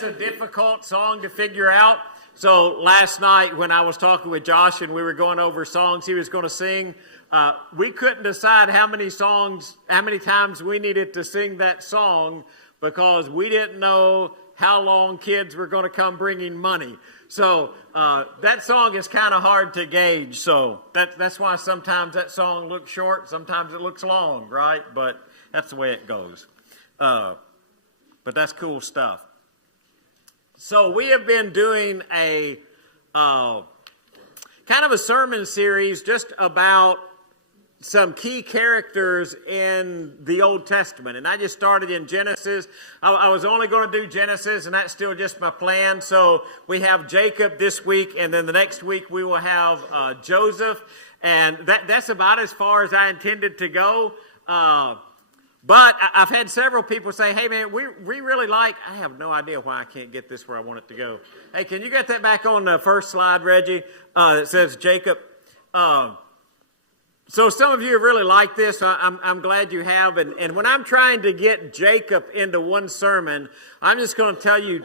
that's a difficult song to figure out. So last night when I was talking with Josh and we were going over songs he was going to sing, we couldn't decide how many times we needed to sing that song because we didn't know how long kids were going to come bringing money. So that song is kind of hard to gauge. So that's why sometimes that song looks short, sometimes it looks long, right? But that's the way it goes. But that's cool stuff. So we have been doing a kind of a sermon series just about some key characters in the Old Testament. And I just started in Genesis. I was only going to do Genesis, and that's still just my plan. So we have Jacob this week, and then the next week we will have Joseph. And that's about as far as I intended to go. But I've had several people say, hey, man, we really like, I have no idea why I can't get this where I want it to go. Hey, can you get that back on the first slide, Reggie, that says Jacob? So some of you have really liked this. I'm glad you have. And when I'm trying to get Jacob into one sermon, I'm just going to tell you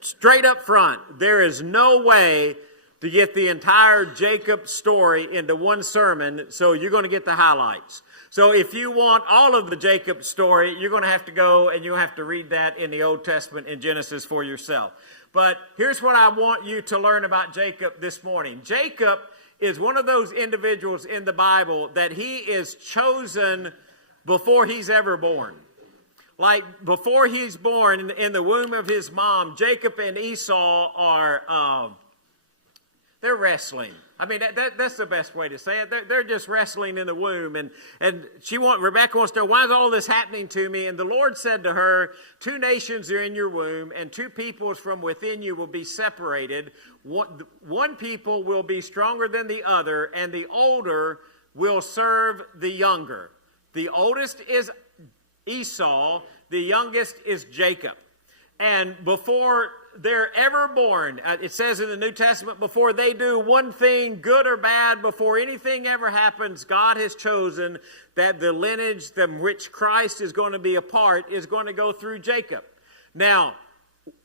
straight up front, there is no way to get the entire Jacob story into one sermon, so you're going to get the highlights. So if you want all of the Jacob story, you're going to have to go and you'll have to read that in the Old Testament in Genesis for yourself. But here's what I want you to learn about Jacob this morning. Jacob is one of those individuals in the Bible that he is chosen before he's ever born. Like before he's born in the womb of his mom, Jacob and Esau are, they're wrestling. I mean, that's the best way to say it. They're just wrestling in the womb. And Rebecca wants to know, why is all this happening to me? And the Lord said to her, 2 nations are in your womb, and 2 peoples from within you will be separated. One people will be stronger than the other, and the older will serve the younger. The oldest is Esau, the youngest is Jacob. And before they're ever born, it says in the New Testament, before they do one thing, good or bad, before anything ever happens, God has chosen that the lineage from which Christ is going to be a part is going to go through Jacob. Now,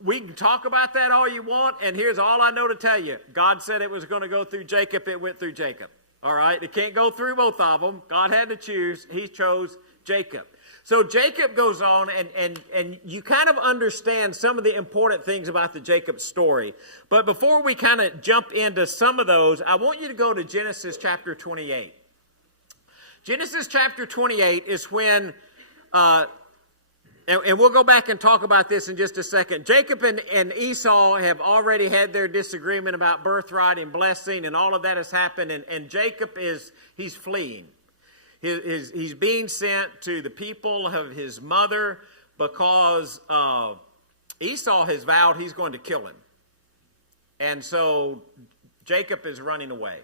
we can talk about that all you want, and here's all I know to tell you. God said it was going to go through Jacob, it went through Jacob. All right? It can't go through both of them. God had to choose. He chose Jacob. So Jacob goes on, and you kind of understand some of the important things about the Jacob story. But before we kind of jump into some of those, I want you to go to Genesis chapter 28. Genesis chapter 28 is when, and we'll go back and talk about this in just a second. Jacob and Esau have already had their disagreement about birthright and blessing, and all of that has happened, and Jacob he's fleeing. He's being sent to the people of his mother because Esau has vowed he's going to kill him. And so Jacob is running away.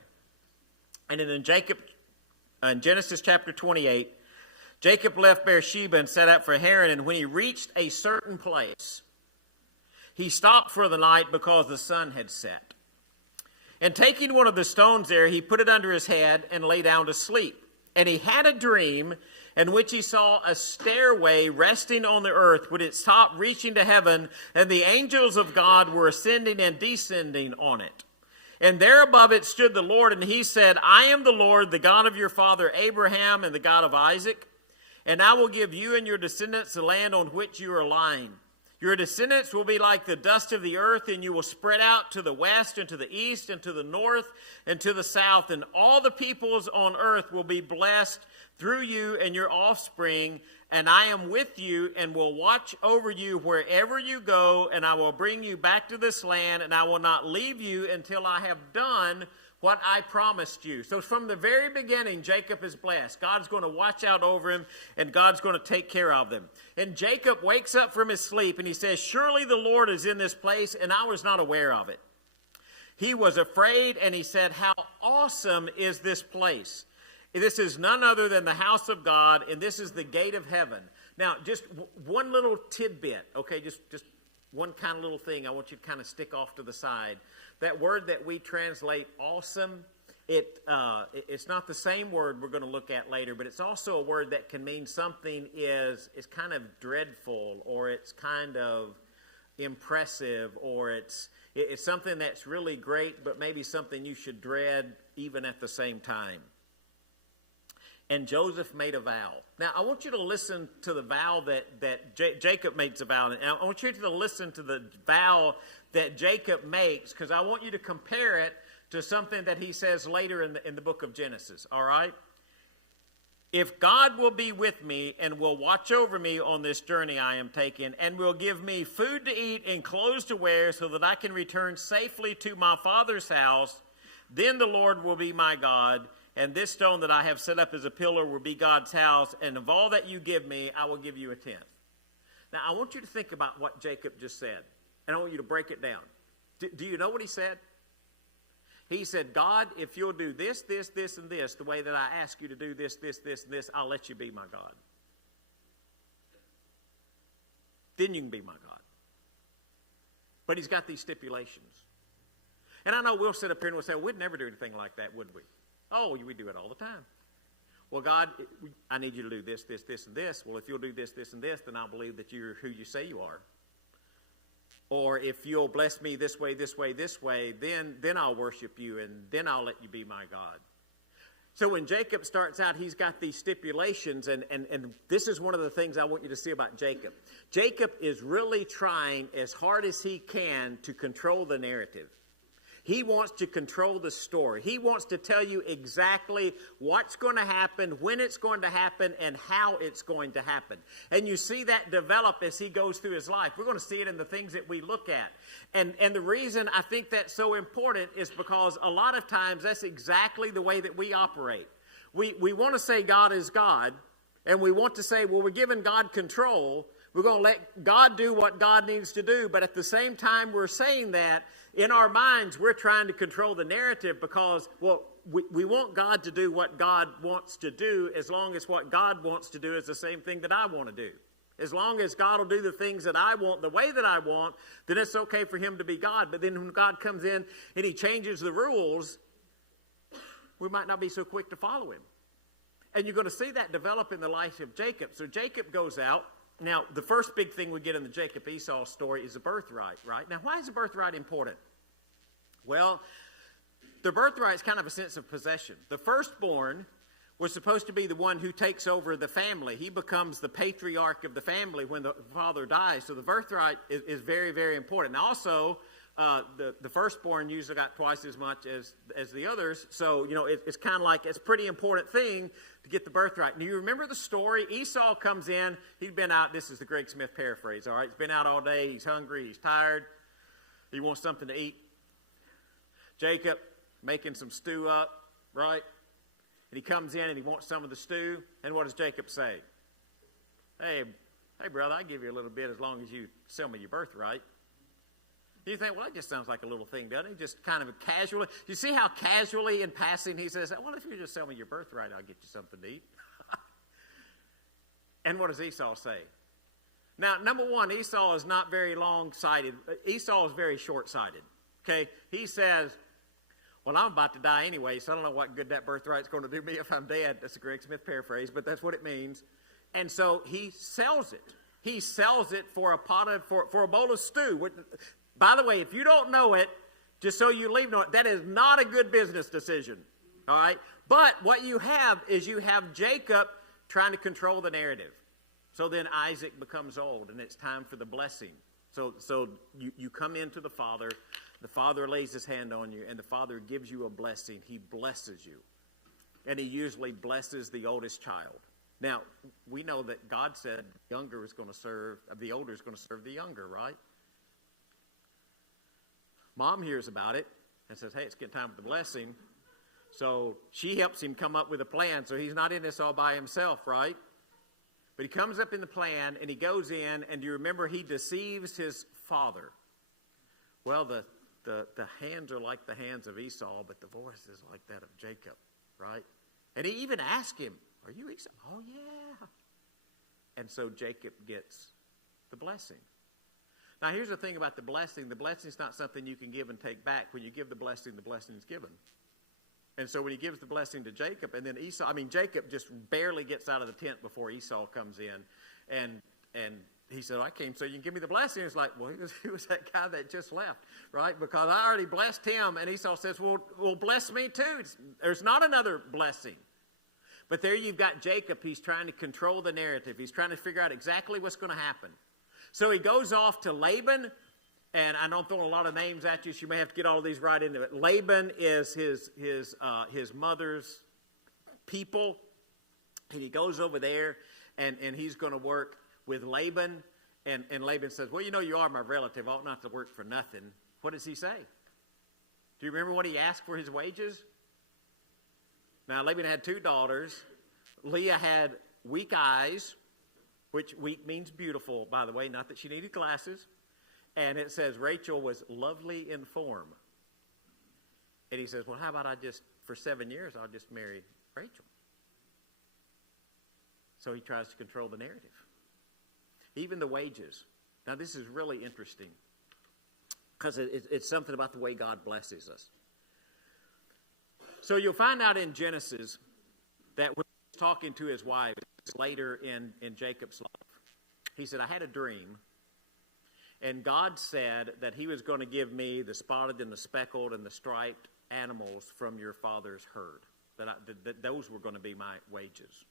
And then in Genesis chapter 28, Jacob left Beersheba and set out for Haran. And when he reached a certain place, he stopped for the night because the sun had set. And taking one of the stones there, he put it under his head and lay down to sleep. And he had a dream in which he saw a stairway resting on the earth with its top reaching to heaven, and the angels of God were ascending and descending on it. And there above it stood the Lord, and he said, I am the Lord, the God of your father Abraham and the God of Isaac, and I will give you and your descendants the land on which you are lying. Your descendants will be like the dust of the earth, and you will spread out to the west and to the east and to the north and to the south. And all the peoples on earth will be blessed through you and your offspring. And I am with you and will watch over you wherever you go. And I will bring you back to this land, and I will not leave you until I have done what I promised you. So from the very beginning, Jacob is blessed. God's going to watch out over him, and God's going to take care of them. And Jacob wakes up from his sleep, and he says, surely the Lord is in this place, and I was not aware of it. He was afraid, and he said, how awesome is this place? This is none other than the house of God, and this is the gate of heaven. Now, just one little tidbit, okay, just one kind of little thing I want you to kind of stick off to the side. That word that we translate awesome, it's not the same word we're going to look at later, but it's also a word that can mean something is kind of dreadful, or it's kind of impressive, or it's something that's really great, but maybe something you should dread even at the same time. And Joseph made a vow. Now, I want you to listen to the vow that Jacob makes a vow. And I want you to listen to the vow that Jacob makes, because I want you to compare it to something that he says later in the book of Genesis, all right? If God will be with me and will watch over me on this journey I am taking, and will give me food to eat and clothes to wear so that I can return safely to my father's house, then the Lord will be my God, and this stone that I have set up as a pillar will be God's house, and of all that you give me, I will give you a tenth. Now, I want you to think about what Jacob just said, and I want you to break it down. Do you know what he said? He said, God, if you'll do this, this, this, and this, the way that I ask you to do this, this, this, and this, I'll let you be my God. Then you can be my God. But he's got these stipulations. And I know we'll sit up here and we'll say, we'd never do anything like that, would we? Oh, we do it all the time. Well, God, I need you to do this, this, this, and this. Well, if you'll do this, this, and this, then I'll believe that you're who you say you are. Or if you'll bless me this way, this way, this way, then I'll worship you, and then I'll let you be my God. So when Jacob starts out, he's got these stipulations, and this is one of the things I want you to see about Jacob. Jacob is really trying as hard as he can to control the narrative. He wants to control the story. He wants to tell you exactly what's going to happen, when it's going to happen, and how it's going to happen. And you see that develop as he goes through his life. We're going to see it in the things that we look at. And the reason I think that's so important is because a lot of times that's exactly the way that we operate. We want to say God is God, and we want to say, well, we're giving God control. We're going to let God do what God needs to do. But at the same time we're saying that, in our minds, we're trying to control the narrative because, well, we want God to do what God wants to do as long as what God wants to do is the same thing that I want to do. As long as God will do the things that I want the way that I want, then it's okay for him to be God. But then when God comes in and he changes the rules, we might not be so quick to follow him. And you're going to see that develop in the life of Jacob. So Jacob goes out. Now, the first big thing we get in the Jacob-Esau story is the birthright, right? Now, why is the birthright important? Well, the birthright is kind of a sense of possession. The firstborn was supposed to be the one who takes over the family. He becomes the patriarch of the family when the father dies. So the birthright is very, very important. Now, also, the firstborn usually got twice as much as the others. So, it's kind of like it's a pretty important thing to get the birthright. Do you remember the story? Esau comes in. He's been out. This is the Greg Smith paraphrase, all right? He's been out all day. He's hungry. He's tired. He wants something to eat. Jacob making some stew up, right? And he comes in and he wants some of the stew. And what does Jacob say? Hey, brother, I'll give you a little bit as long as you sell me your birthright. You think, well, that just sounds like a little thing, doesn't it? Just kind of casually. You see how casually in passing he says, well, if you just sell me your birthright, I'll get you something to eat. And what does Esau say? Now, number one, Esau is not very long-sighted. Esau is very short-sighted. Okay? He says, well, I'm about to die anyway, so I don't know what good that birthright's going to do me if I'm dead. That's a Greg Smith paraphrase, but that's what it means. And so he sells it. He sells it for a bowl of stew. By the way, if you don't know it, just so you leave know it, that is not a good business decision. All right? But what you have is you have Jacob trying to control the narrative. So then Isaac becomes old, and it's time for the blessing. So you come into the Father lays his hand on you, and the Father gives you a blessing. He blesses you. And he usually blesses the oldest child. Now, we know that God said the older is going to serve the younger, right? Mom hears about it and says, hey, it's getting time for the blessing. So she helps him come up with a plan. So he's not in this all by himself, right? But he comes up in the plan and he goes in, and do you remember he deceives his father? Well, the hands are like the hands of Esau, but the voice is like that of Jacob, right? And he even asked him, are you Esau? Oh, yeah. And so Jacob gets the blessing. Now, here's the thing about the blessing. The blessing is not something you can give and take back. When you give the blessing is given. And so when he gives the blessing to Jacob, and then Jacob just barely gets out of the tent before Esau comes in. And he said, I came so you can give me the blessing. It's like, well, he was that guy that just left, right? Because I already blessed him. And Esau says, well, bless me too. There's not another blessing. But there you've got Jacob. He's trying to control the narrative. He's trying to figure out exactly what's going to happen. So he goes off to Laban. And I know I'm throwing a lot of names at you, so you may have to get all of these right into it. Laban is his mother's people. And he goes over there, and he's going to work with Laban. And Laban says, well, you know, you are my relative. I ought not to work for nothing. What does he say? Do you remember what he asked for his wages? Now, Laban had 2 daughters. Leah had weak eyes, which weak means beautiful, by the way, not that she needed glasses. And it says Rachel was lovely in form. And he says, well, how about for 7 years, I'll just marry Rachel. So he tries to control the narrative. Even the wages. Now, this is really interesting because it's something about the way God blesses us. So you'll find out in Genesis that when he's talking to his wife later in Jacob's life, he said, I had a dream, and God said that he was going to give me the spotted and the speckled and the striped animals from your father's herd, that those were going to be my wages.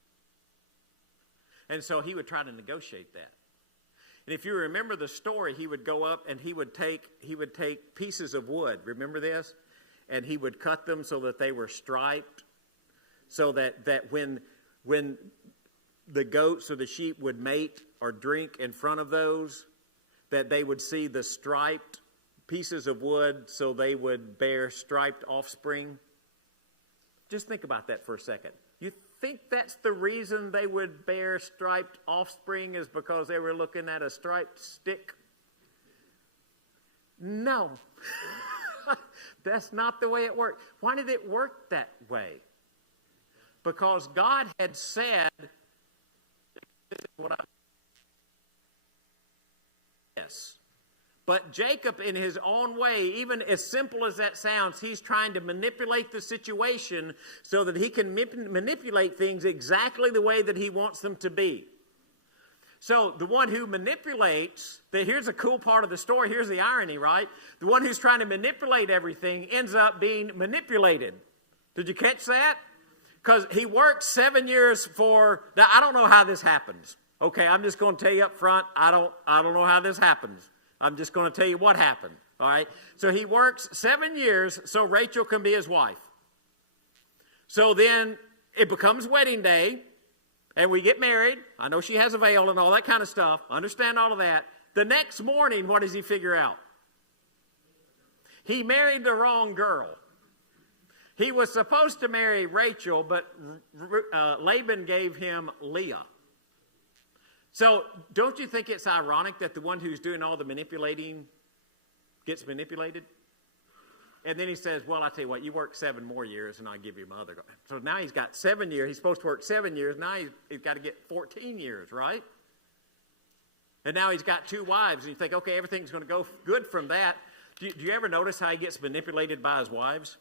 And so he would try to negotiate that. And if you remember the story, he would go up and he would take pieces of wood. Remember this? And he would cut them so that they were striped, so that when the goats or the sheep would mate or drink in front of those, that they would see the striped pieces of wood, so they would bear striped offspring. Just think about that for a second. You think that's the reason they would bear striped offspring, is because they were looking at a striped stick? No. That's not the way it worked. Why did it work that way? Because God had said, yes. But Jacob, in his own way, even as simple as that sounds, he's trying to manipulate the situation so that he can manipulate things exactly the way that he wants them to be. So the one who manipulates, here's a cool part of the story, here's the irony, right? The one who's trying to manipulate everything ends up being manipulated. Did you catch that? Because he worked 7 years now I don't know how this happens. Okay, I'm just going to tell you up front, I don't know how this happens. I'm just going to tell you what happened, all right? So he works 7 years so Rachel can be his wife. So then it becomes wedding day, and we get married. I know she has a veil and all that kind of stuff. I understand all of that. The next morning, what does he figure out? He married the wrong girl. He was supposed to marry Rachel, but Laban gave him Leah. So don't you think it's ironic that the one who's doing all the manipulating gets manipulated? And then he says, well, I tell you what, you work 7 more years and I'll give you my other girl. So now he's got 7 years. He's supposed to work 7 years. Now he's got to get 14 years, right? And now he's got 2 wives. And you think, okay, everything's going to go good from that. Do you ever notice how he gets manipulated by his wives?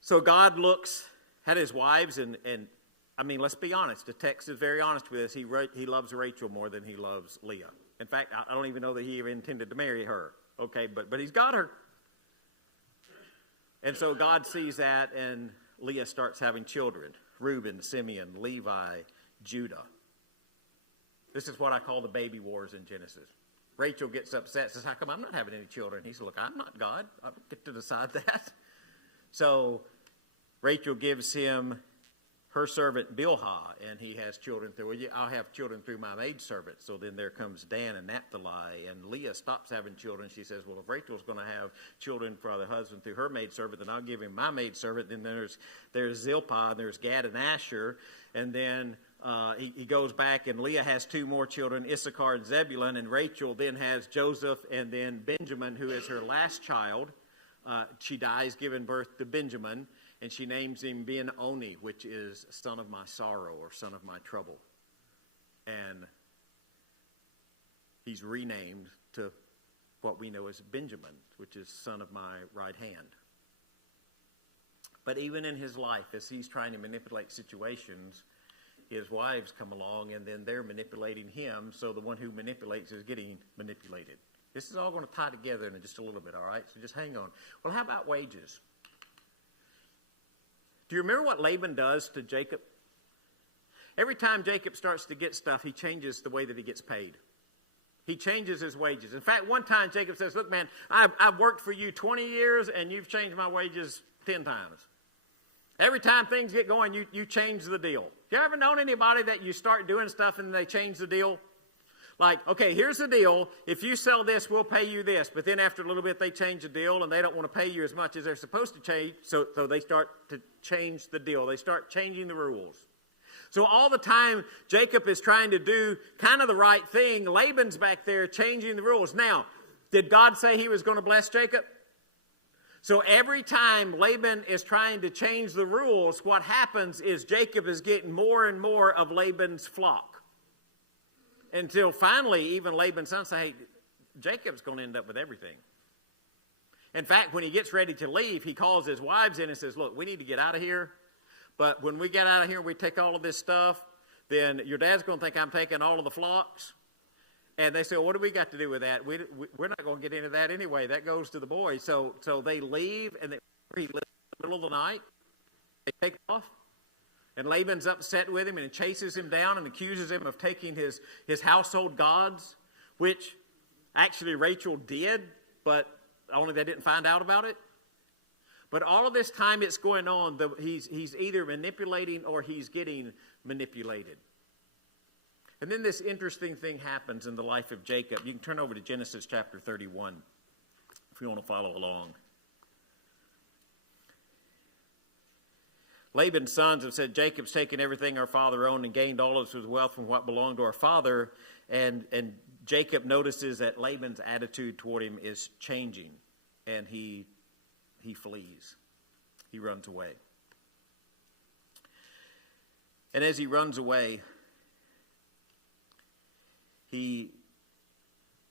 So God looks at his wives and I mean, let's be honest. The text is very honest with us. He loves Rachel more than he loves Leah. In fact, I don't even know that he even intended to marry her. Okay, but he's got her. And so God sees that, and Leah starts having children. Reuben, Simeon, Levi, Judah. This is what I call the baby wars in Genesis. Rachel gets upset, says, how come I'm not having any children? He says, look, I'm not God. I don't get to decide that. So Rachel gives him her servant Bilhah, and he has children through, I'll have children through my maidservant. So then there comes Dan and Naphtali, and Leah stops having children. She says, well, if Rachel's going to have children for the husband through her maidservant, then I'll give him my maidservant. Then there's Zilpah, and there's Gad and Asher, and then he goes back, and Leah has 2 more children, Issachar and Zebulun, and Rachel then has Joseph and then Benjamin, who is her last child. She dies giving birth to Benjamin. And she names him Ben-Oni, which is son of my sorrow or son of my trouble. And he's renamed to what we know as Benjamin, which is son of my right hand. But even in his life, as he's trying to manipulate situations, his wives come along, and then they're manipulating him, so the one who manipulates is getting manipulated. This is all going to tie together in just a little bit, all right? So just hang on. Well, how about wages? Do you remember what Laban does to Jacob? Every time Jacob starts to get stuff, he changes the way that he gets paid. He changes his wages. In fact, one time Jacob says, look, man, I've worked for you 20 years, and you've changed my wages 10 times. Every time things get going, you change the deal. You ever known anybody that you start doing stuff and they change the deal? Like, okay, here's the deal. If you sell this, we'll pay you this. But then after a little bit, they change the deal, and they don't want to pay you as much as they're supposed to change. So they start to change the deal. They start changing the rules. So all the time, Jacob is trying to do kind of the right thing. Laban's back there changing the rules. Now, did God say he was going to bless Jacob? So every time Laban is trying to change the rules, what happens is Jacob is getting more and more of Laban's flock. Until finally, even Laban's son say, hey, Jacob's going to end up with everything. In fact, when he gets ready to leave, he calls his wives in and says, look, we need to get out of here. But when we get out of here, we take all of this stuff, then your dad's going to think I'm taking all of the flocks. And they say, well, what do we got to do with that? We're not going to get into that anyway. That goes to the boys. So they leave, and he lives in the middle of the night. They take off. And Laban's upset with him and chases him down and accuses him of taking his household gods, which actually Rachel did, but only they didn't find out about it. But all of this time it's going on, he's either manipulating or he's getting manipulated. And then this interesting thing happens in the life of Jacob. You can turn over to Genesis chapter 31 if you want to follow along. Laban's sons have said, Jacob's taken everything our father owned and gained all of his wealth from what belonged to our father. And Jacob notices that Laban's attitude toward him is changing. And he flees. He runs away. And as he runs away,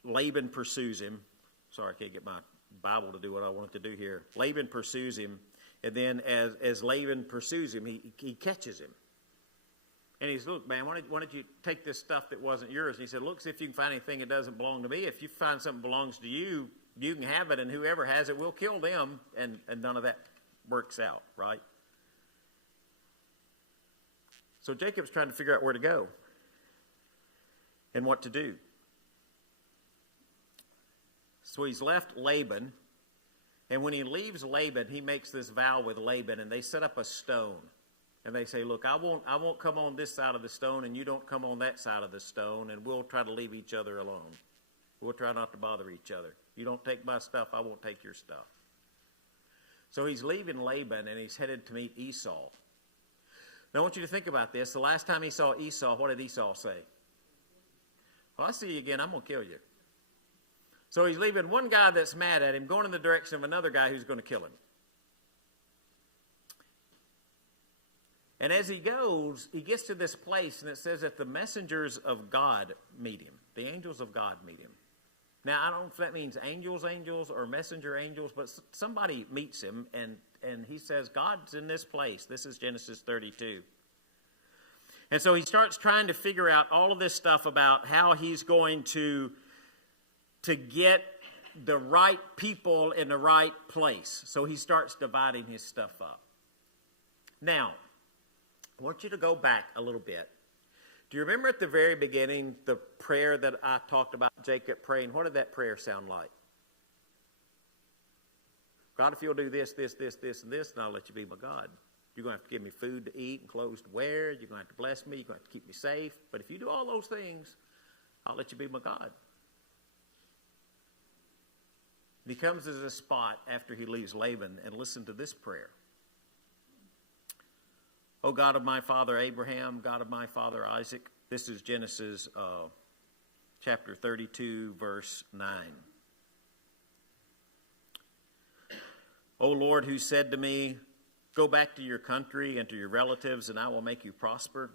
Laban pursues him. Sorry, I can't get my Bible to do what I want it to do here. Laban pursues him. And then as Laban pursues him, he catches him. And he says, look, man, why don't you take this stuff that wasn't yours? And he said, look, see if you can find anything that doesn't belong to me. If you find something that belongs to you, you can have it, and whoever has it, we'll kill them. And none of that works out, right? So Jacob's trying to figure out where to go and what to do. So he's left Laban. And when he leaves Laban, he makes this vow with Laban, and they set up a stone. And they say, look, I won't come on this side of the stone, and you don't come on that side of the stone, and we'll try to leave each other alone. We'll try not to bother each other. You don't take my stuff, I won't take your stuff. So he's leaving Laban, and he's headed to meet Esau. Now I want you to think about this. The last time he saw Esau, what did Esau say? Well, I see you again, I'm going to kill you. So he's leaving one guy that's mad at him, going in the direction of another guy who's going to kill him. And as he goes, he gets to this place, and it says that the messengers of God meet him. The angels of God meet him. Now, I don't know if that means angels or messenger angels, but somebody meets him, and he says, God's in this place. This is Genesis 32. And so he starts trying to figure out all of this stuff about how he's going to get the right people in the right place. So he starts dividing his stuff up. Now, I want you to go back a little bit. Do you remember at the very beginning the prayer that I talked about Jacob praying? What did that prayer sound like? God, if you'll do this, this, this, this, and this, then I'll let you be my God. You're going to have to give me food to eat and clothes to wear. You're going to have to bless me. You're going to have to keep me safe. But if you do all those things, I'll let you be my God. And he comes to this spot after he leaves Laban, and listen to this prayer. O God of my father Abraham, God of my father Isaac. This is Genesis chapter 32, verse 9. O Lord, who said to me, go back to your country and to your relatives, and I will make you prosper.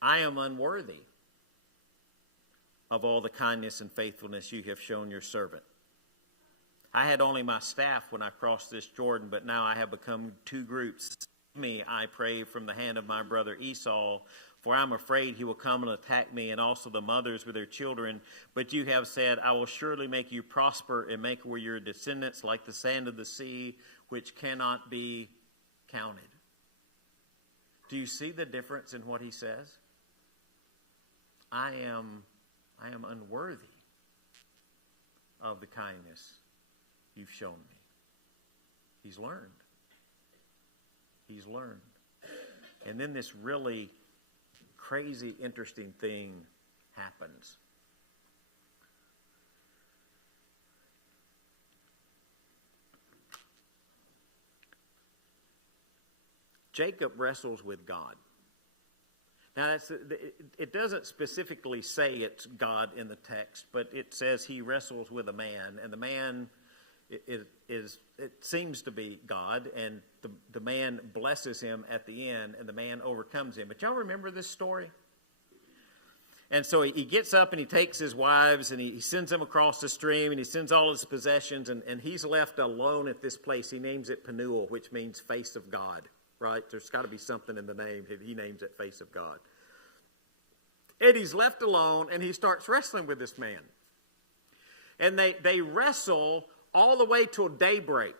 I am unworthy of all the kindness and faithfulness you have shown your servant. I had only my staff when I crossed this Jordan, but now I have become two groups. Save me, I pray, from the hand of my brother Esau, for I'm afraid he will come and attack me, and also the mothers with their children. But you have said, I will surely make you prosper and make where your descendants like the sand of the sea, which cannot be counted. Do you see the difference in what he says? I am unworthy of the kindness you've shown me. He's learned. He's learned. And then this really crazy, interesting thing happens. Jacob wrestles with God. Now, it doesn't specifically say it's God in the text, but it says he wrestles with a man, and the man it seems to be God, and the man blesses him at the end, and the man overcomes him. But y'all remember this story? And so he gets up and he takes his wives and he sends them across the stream, and he sends all his possessions, and he's left alone at this place. He names it Peniel, which means face of God, right? There's got to be something in the name. He names it face of God. And he's left alone, and he starts wrestling with this man. And they wrestle all the way till daybreak.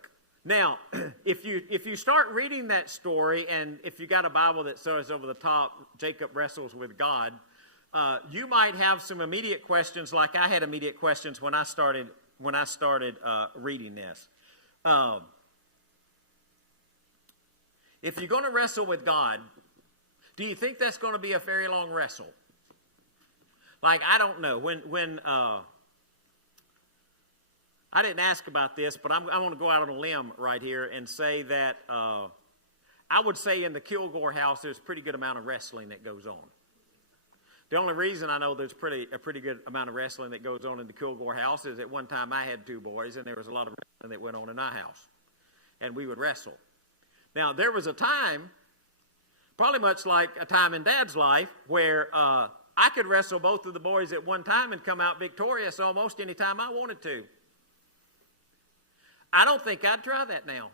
Now, if you start reading that story, and if you got a Bible that says over the top, Jacob wrestles with God, you might have some immediate questions, like I had immediate questions when I started reading this. If you're going to wrestle with God, do you think that's going to be a very long wrestle? Like, I don't know. When I didn't ask about this, but I'm going to go out on a limb right here and say that I would say in the Kilgore house there's a pretty good amount of wrestling that goes on. The only reason I know there's a pretty good amount of wrestling that goes on in the Kilgore house is at one time I had 2 boys, and there was a lot of wrestling that went on in my house, and we would wrestle. Now, there was a time, probably much like a time in Dad's life, where I could wrestle both of the boys at one time and come out victorious almost any time I wanted to. I don't think I'd try that now.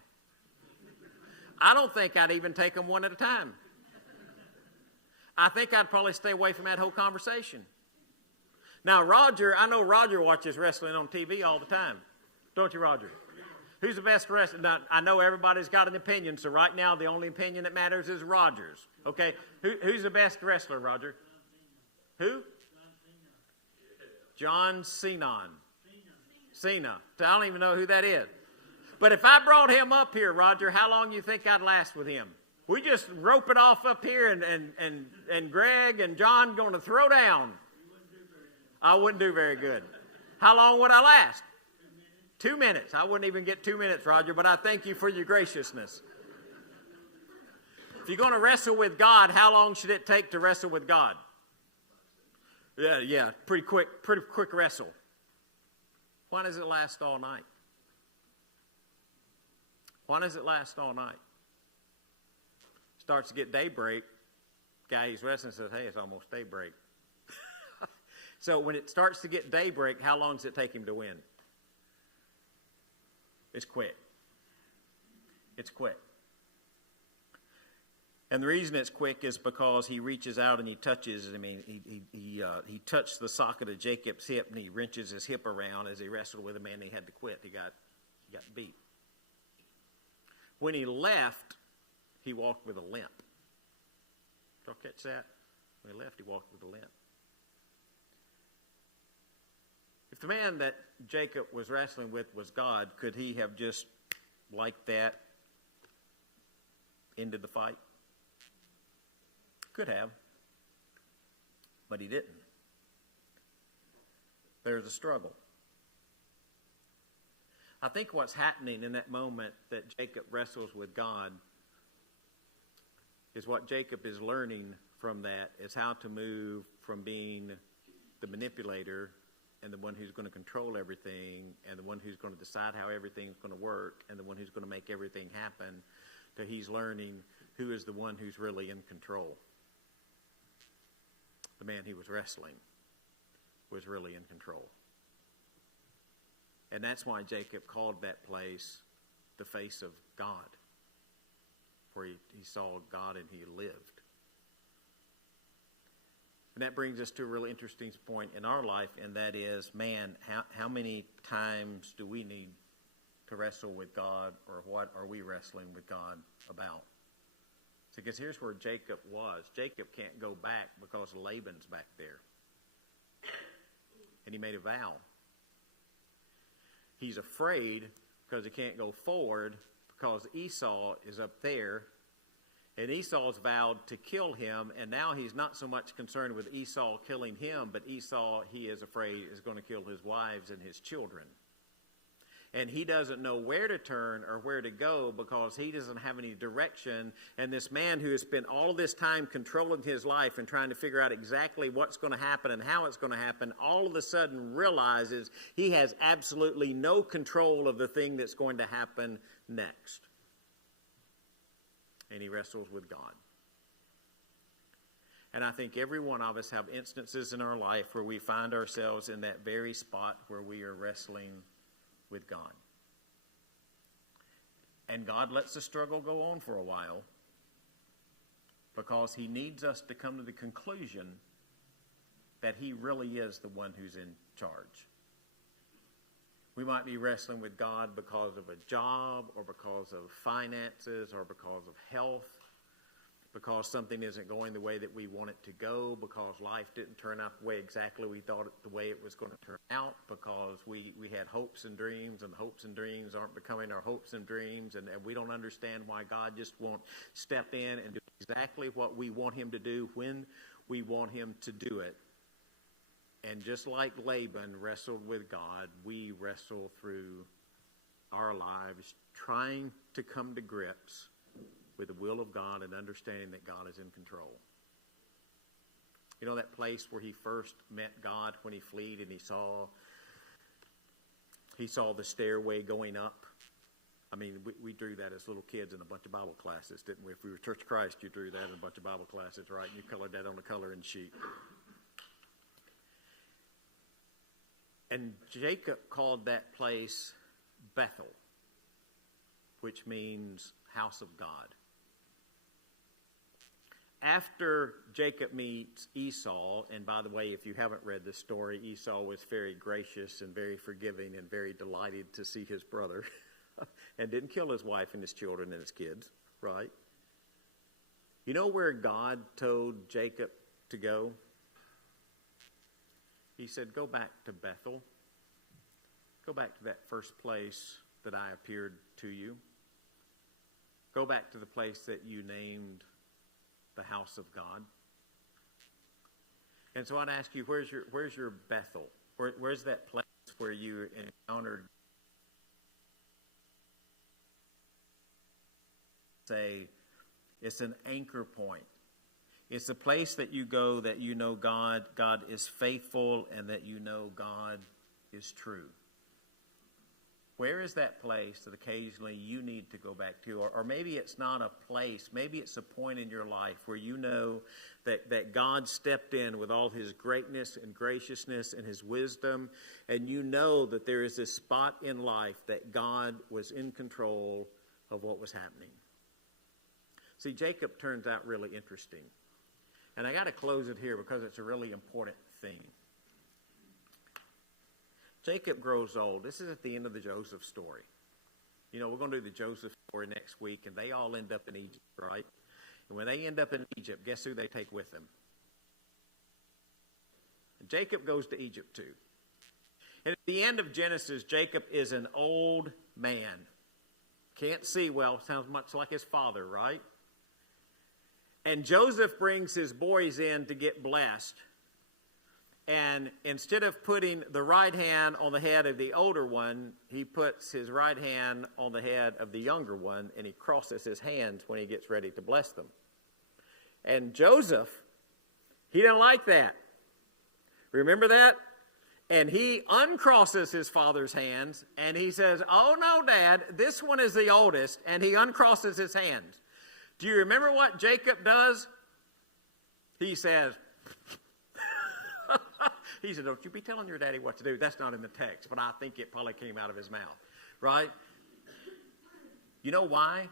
I don't think I'd even take them one at a time. I think I'd probably stay away from that whole conversation. Now, I know Roger watches wrestling on TV all the time. Don't you, Roger? Who's the best wrestler? Now, I know everybody's got an opinion, so right now the only opinion that matters is Roger's. Okay? Who's the best wrestler, Roger? Who? John Cena. Cena. I don't even know who that is. But if I brought him up here, Roger, how long do you think I'd last with him? We just rope it off up here, and Greg and John going to throw down. I wouldn't do very good. How long would I last? 2 minutes. I wouldn't even get 2 minutes, Roger, but I thank you for your graciousness. If you're going to wrestle with God, how long should it take to wrestle with God? Yeah, pretty quick wrestle. Why does it last all night? Why does it last all night? Starts to get daybreak. Guy he's wrestling says, hey, it's almost daybreak. So when it starts to get daybreak, how long does it take him to win? It's quick. It's quick. And the reason it's quick is because he reaches out and he touches. I mean, he touched the socket of Jacob's hip, and he wrenches his hip around as he wrestled with him, and he had to quit. He got beat. When he left, he walked with a limp. Did y'all catch that? When he left, he walked with a limp. If the man that Jacob was wrestling with was God, could he have just, like that, ended the fight? Could have. But he didn't. There's a struggle. I think what's happening in that moment that Jacob wrestles with God is what Jacob is learning from that is how to move from being the manipulator and the one who's going to control everything and the one who's going to decide how everything's going to work and the one who's going to make everything happen, to he's learning who is the one who's really in control. The man he was wrestling was really in control. And that's why Jacob called that place the face of God. where he saw God and he lived. And that brings us to a really interesting point in our life, and that is, man, how many times do we need to wrestle with God, or what are we wrestling with God about? Because here's where Jacob was. Jacob can't go back because Laban's back there. And he made a vow. He's afraid because he can't go forward because Esau is up there. And Esau's vowed to kill him, and now he's not so much concerned with Esau killing him, but Esau, he is afraid, is going to kill his wives and his children. And he doesn't know where to turn or where to go because he doesn't have any direction. And this man who has spent all this time controlling his life and trying to figure out exactly what's going to happen and how it's going to happen, all of a sudden realizes he has absolutely no control of the thing that's going to happen next. And he wrestles with God. And I think every one of us have instances in our life where we find ourselves in that very spot where we are wrestling with God. And God lets the struggle go on for a while because he needs us to come to the conclusion that he really is the one who's in charge. We might be wrestling with God because of a job, or because of finances, or because of health, because something isn't going the way that we want it to go, because life didn't turn out the way exactly we thought the way it was going to turn out, because we had hopes and dreams, and hopes and dreams aren't becoming our hopes and dreams, and we don't understand why God just won't step in and do exactly what we want him to do when we want him to do it. And just like Laban wrestled with God, we wrestle through our lives trying to come to grips with the will of God and understanding that God is in control. You know that place where he first met God when he fled and he saw the stairway going up? I mean, we drew that as little kids in a bunch of Bible classes, didn't we? If we were Church of Christ, you drew that in a bunch of Bible classes, right? And you colored that on a coloring sheet. And Jacob called that place Bethel, which means house of God. After Jacob meets Esau, and by the way, if you haven't read this story, Esau was very gracious and very forgiving and very delighted to see his brother and didn't kill his wife and his children and his kids, right? You know where God told Jacob to go? He said, go back to Bethel. Go back to that first place that I appeared to you. Go back to the place that you named the house of God. And so I'd ask you, where's your Bethel? Where's that place where you encountered, say, it's an anchor point. It's a place that you go that you know God is faithful, and that you know God is true. Where is that place that occasionally you need to go back to? Or maybe it's not a place. Maybe it's a point in your life where you know that God stepped in with all his greatness and graciousness and his wisdom, and you know that there is this spot in life that God was in control of what was happening. See, Jacob turns out really interesting. And I got to close it here because it's a really important thing. Jacob grows old. This is at the end of the Joseph story. You know, we're going to do the Joseph story next week, and they all end up in Egypt, right? And when they end up in Egypt, guess who they take with them? And Jacob goes to Egypt too. And at the end of Genesis, Jacob is an old man. Can't see well. Sounds much like his father, right? And Joseph brings his boys in to get blessed. And instead of putting the right hand on the head of the older one, he puts his right hand on the head of the younger one, and he crosses his hands when he gets ready to bless them. And Joseph, he didn't like that. Remember that? And he uncrosses his father's hands, and he says, "Oh no, Dad, this one is the oldest," and he uncrosses his hands. Do you remember what Jacob does? He says, he said, "Don't you be telling your daddy what to do." That's not in the text, but I think it probably came out of his mouth, right? You know why?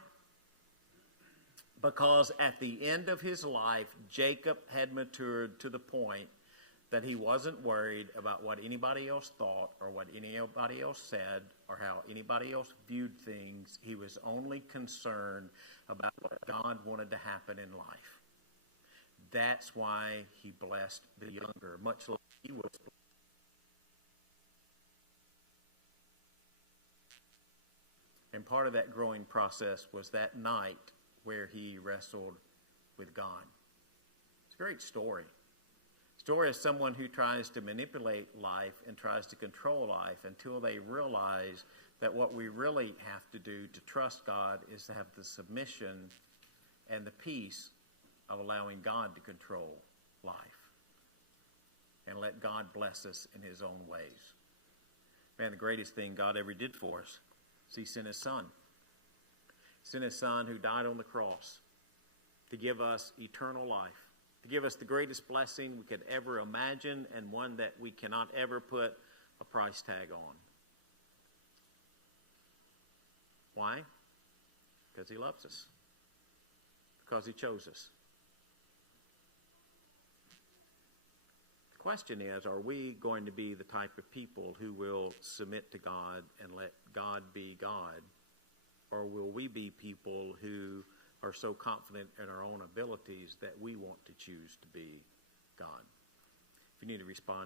Because at the end of his life, Jacob had matured to the point that he wasn't worried about what anybody else thought or what anybody else said or how anybody else viewed things. He was only concerned about what God wanted to happen in life. That's why he blessed the younger, much like he was blessed. And part of that growing process was that night where he wrestled with God. It's a great story. Story of someone who tries to manipulate life and tries to control life until they realize that what we really have to do to trust God is to have the submission and the peace of allowing God to control life and let God bless us in his own ways. Man, the greatest thing God ever did for us is he sent his son. He sent his son who died on the cross to give us eternal life, to give us the greatest blessing we could ever imagine and one that we cannot ever put a price tag on. Why? Because he loves us. Because he chose us. The question is, are we going to be the type of people who will submit to God and let God be God? Or will we be people who are so confident in our own abilities that we want to choose to be God? If you need to respond